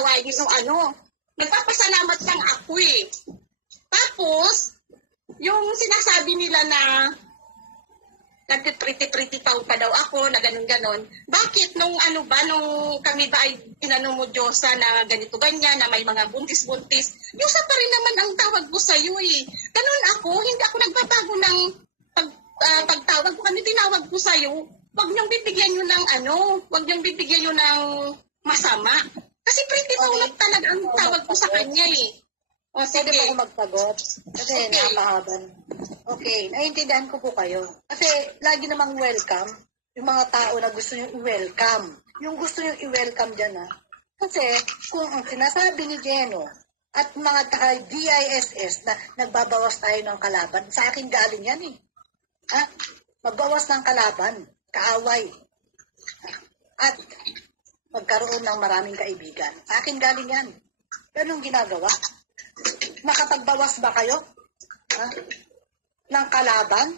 awayin o ano. Nagpapasalamat lang ako eh. Tapos, yung sinasabi nila na nagtitriti-triti pa daw ako na ganun-ganon. Bakit nung kami ba ay tinanong mo Diyosa na ganito-ganyan, na may mga buntis-buntis, Diyosa pa rin naman ang tawag ko sa iyo eh. Ganun ako, hindi ako nagbabago ng pagtawag ko. Kami tinawag ko sa iyo, wag niyong bibigyan niyo ng wag niyong bibigyan niyo ng masama. Kasi pretty okay. Talaga ang tawag ko sa kanya eh. O, sige. Pwede ba ako magsagot? Kasi napahaban. Okay, naiintindihan ko po kayo. Kasi lagi namang welcome yung mga tao na gusto nyo i-welcome. Yung gusto nyo i-welcome dyan Kasi kung ang sinasabi ni Jeno at mga DISS na nagbabawas tayo ng kalaban, sa akin galing yan eh. Magbawas ng kalaban, kaaway. At magkaroon ng maraming kaibigan. Sa akin galing yan. Ganun ginagawa. Nakapagbawas ba kayo? Ng kalaban?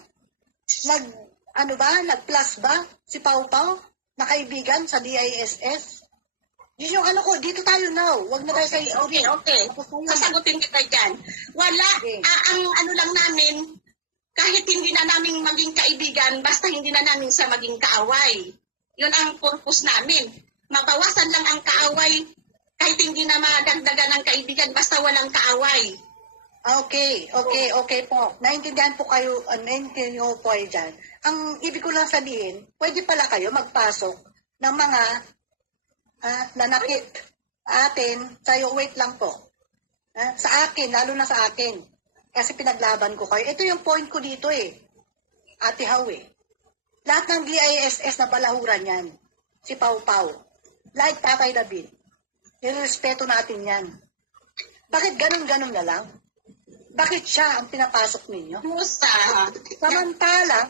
Nag-plus ba? Si Pau Pau? Na kaibigan sa DISS? Yun yung ko, dito tayo now. Huwag na tayo sa Okay. Sasagutin kita dyan. Wala, okay. Ang lang namin, kahit hindi na namin maging kaibigan, basta hindi na namin sa maging kaaway. Yun ang purpose namin. Mabawasan lang ang kaaway, kahit hindi na madagdagan ng kaibigan, basta walang kaaway. Okay po. Naintindihan po kayo, naintindihan po kayo dyan. Ang ibig ko lang sabihin, pwede pala kayo magpasok ng mga nanakit atin, sa'yo, wait lang po. Sa akin, lalo na sa akin. Kasi pinaglaban ko kayo. Ito yung point ko dito eh. Ate Hau eh. Lahat ng DISS na balahuran yan. Si Pau Pau. Like Tatay David. Nirespeto natin yan. Bakit ganun-ganun na lang? Bakit siya ang pinapasok ninyo?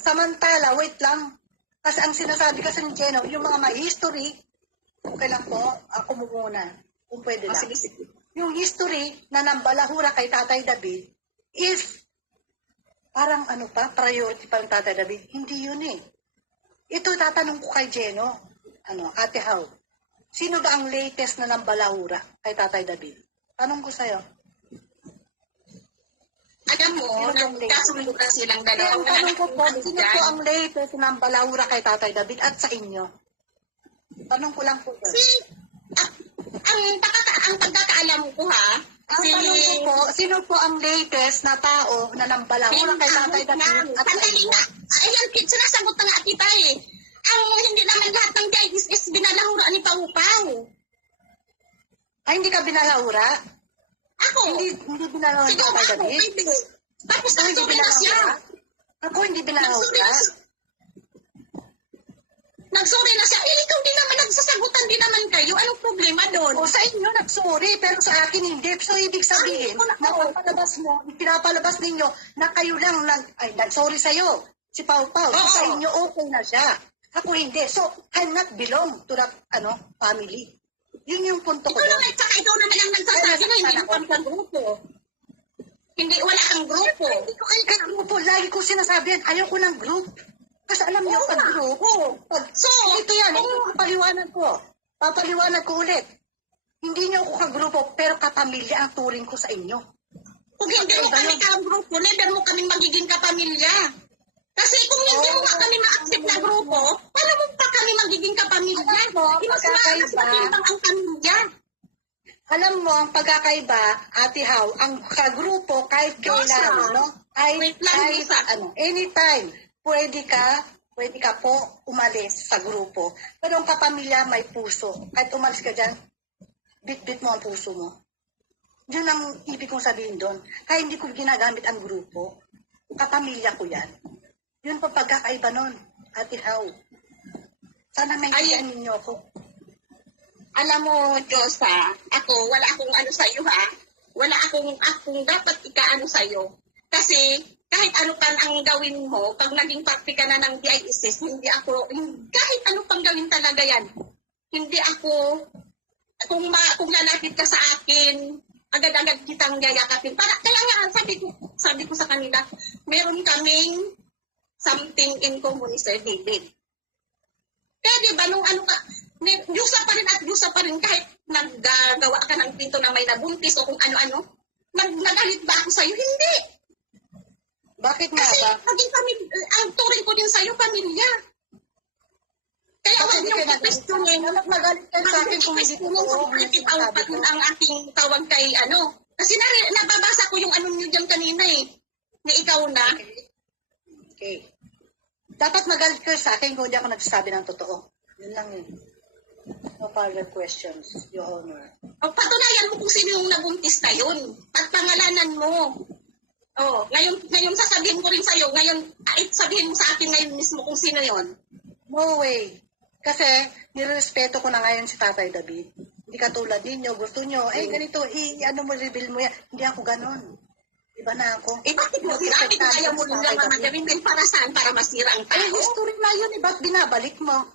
Samantala, wait lang. Kasi ang sinasabi kasi ni Jeno, yung mga may history, okay lang po, ako muna, kung pwede lang. Yung history na nambalahura kay Tatay David is parang priority pa ng Tatay David. Hindi yun eh. Ito tatanong ko kay Jeno, Ate Hau, sino ba ang latest na nambalahura kay Tatay David? Tanong ko sa'yo. Alam mo, nagkasundo ka silang dalawang tanong ko po, sino po ang latest na nambalahura kay Tatay David at sa inyo? Tanong ko lang po. Ang pagkakaalam ko tanong ko po, sino po ang latest na tao na nambalahura kay Tatay David at sa inyo? Ayan, sinasagot na nga kita eh. Ang hindi naman lahat ng DISS binalahura ni Pau Pau. Ay, hindi ka binalahura? Ako? Hindi binalahura ni Tatay David? Tapos nagsorry na siya. Ako hindi binalahura? Nagsorry na siya. Ikaw din naman, nagsasagutan din naman kayo. Anong problema doon? O sa inyo, nagsorry, pero sa akin hindi. So, ibig sabihin, pinapalabas ninyo na kayo lang nagsorry sa'yo. Si Pau Pau. So, sa inyo, okay na siya. Ako hindi. So, I'm not belong to that family. Yun yung punto ko. Ikaw naman, saka ikaw naman ang nagsasabi na hindi mo kami kang grupo. Hindi, wala kang grupo. Hindi ko kayo kang grupo. Lagi ko sinasabi yan, ayaw ko ng group. Kasi alam niyo, pag grupo. So, ito yan, papaliwanag ko ulit. Hindi niyo ako kagrupo, pero kapamilya ang turing ko sa inyo. Kung hindi mo kami kagrupo, never mo kaming magiging kapamilya. Kasi kung hindi mo kami ma-accept na grupo, paano mo pa kami magiging kapamilya? Mas ang pamilya. Alam mo, ang pagkakaiba, Ate Hau, ang kagrupo kahit kailan, anytime, pwede ka po umalis sa grupo. Pero ang kapamilya may puso. Kahit umalis ka dyan, bit-bit mo ang puso mo. Yun ang ibig kong sabihin doon. Kaya hindi ko ginagamit ang grupo. Kapamilya ko yan. Yun po pagkakaiba nun, Ate Hau. Sana maintindihan ninyo ako. Alam mo, Diyosa, wala akong sa iyo Wala akong dapat ikaano sa iyo. Kasi kahit ano pa ang gawin mo, pag naging parte ka na ng DISS, kahit ano pang gawin talaga yan. Hindi ako, kung lalapit ka sa akin, agad-agad kitang yayakapin. Kaya nga, sabi ko sa kanila, meron kaming something in common, Sir David. Kaya diba, nung Diyosa pa rin at Diyosa pa rin, kahit naggagawa ka ng pinto na may nabuntis o kung ano-ano, nagalit ba ako sa'yo? Hindi. Bakit nga Kasi ba? maging ang turing ko din sa'yo, pamilya. Kaya Bakit huwag hindi niyong ka i-questionin. magalit ka sa akin kung hindi totoo yung sinasabi ko? ang aking tawag kay ano. Kasi nababasa ko yung ano niyo dyan kanina eh. Na ikaw na. Okay. Dapat magalit ka sa akin kung hindi ako nagsasabi ng totoo. Yun lang yun. No further questions, Your Honor. O patunayan mo kung sino yung nabuntis na yun. At pangalanan mo. Oh, ngayon sasabihin ko rin sa'yo. Ngayon, sabihin mo sa akin ngayon mismo kung sino yon. No way. Kasi, nirespeto ko na ngayon si Tatay David. Hindi katulad ninyo, gusto nyo, ganito, ano mo, reveal mo yan. Hindi ako ganon. Iba na ako. Bakit mo ayaw mo lang naman gawin din para saan? Para masira ang tao? History na yun, ba't binabalik mo?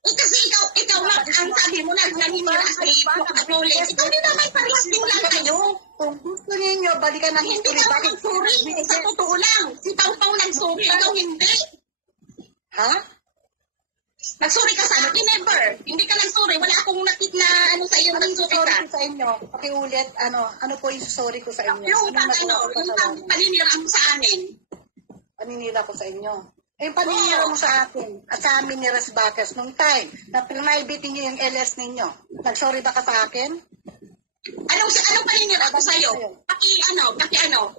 Kasi ikaw lang, ang sabi mo na naninira sa ipok-acknowledge. Ikaw din naman, parehas din lang kayo. Kung gusto ninyo, balikan ng Hindi history. ka Bakit? nagsuri. Sa totoo lang. Si Pau nagsuri. Ikaw hindi. Ha? Nagsuri ka sa akin, never. Hindi ka nagsuri. Wala akong nakit na ano sa iyo. Ano yung Nagsuri sorry ka. ko sa inyo? Pakiulit, ano po yung sorry ko sa inyo? Yung Anong paninira mo sa amin. paninira ko sa inyo? Yung paninira mo sa akin at sa amin ni Ras Bacchus nung time na private niyo yung LS ninyo. Nag-sorry ba ka sa akin? Anong paninira ko sa iyo? Paki ano?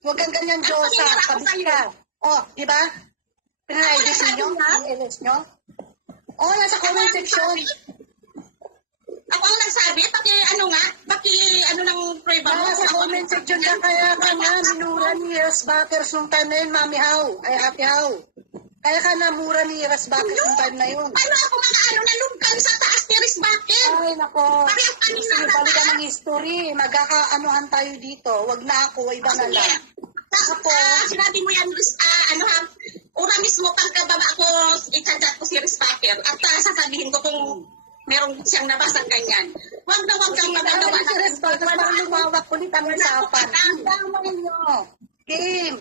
Huwag kang ganyan, Diyosa. Kabit ka. Oh, di ba? Private ninyo yung LS nyo? Oh, nasa comment section. Ako ang nagsabi, paki ng prueba mo. Nasa comment section ka kaya ka na minura ni Ras Bacchus nung time na yun, Mami How. Ay, Happy How. Kaya ka na mura ni Ras Bacchus nung time na yun. Paano ako nalungkan sa taas ni Ris Bakit? Ay, nako. Parehas kami sa Balikan ng history. Magkakaanuhan tayo dito. Wag na ako, iba na lang. Sinabi mo yan, una mismo pagkababa ko, i-chat ko si Ris Bakit at sasabihin ko kung merong siyang nabasang ganyan. Huwag kang magagawa Si Ras Bacchus, parang lumawak ulit ang usapan. Ang dama ninyo. Game.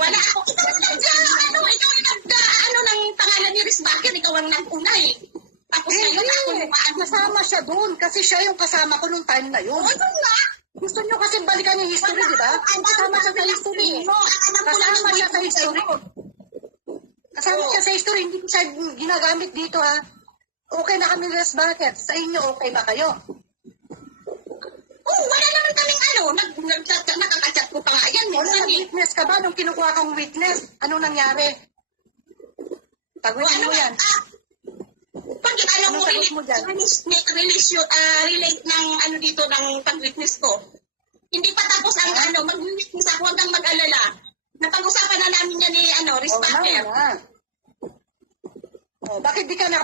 Wala ako. Ikaw ng pangalan ni Ris Bakit, ikaw ang nag-una eh. Tapos ngayon ako lumaan. Kasama siya doon kasi siya yung kasama ko nung time na yun. Ano nga? Gusto nyo kasi balikan yung history, di ba? Kasama siya sa history. Kasama siya sa history. Kasama siya sa history. Hindi ko siya ginagamit dito, ha? Okay na kami, Ras Bacchus. Sa inyo, okay ba kayo? Wala naman kaming nakakachat ko pa nga yan. Wala, nag-witness ka ba? Nung kinukuha kang witness, anong nangyari? Tagwitin mo yan. Pag Anong sagot mo dyan? relate ng dito ng pag-witness ko. Hindi pa tapos ang mag-witness ako, hanggang mag-alala. Napag-usapan na namin yan ni Ris Bakit. Bakit di ka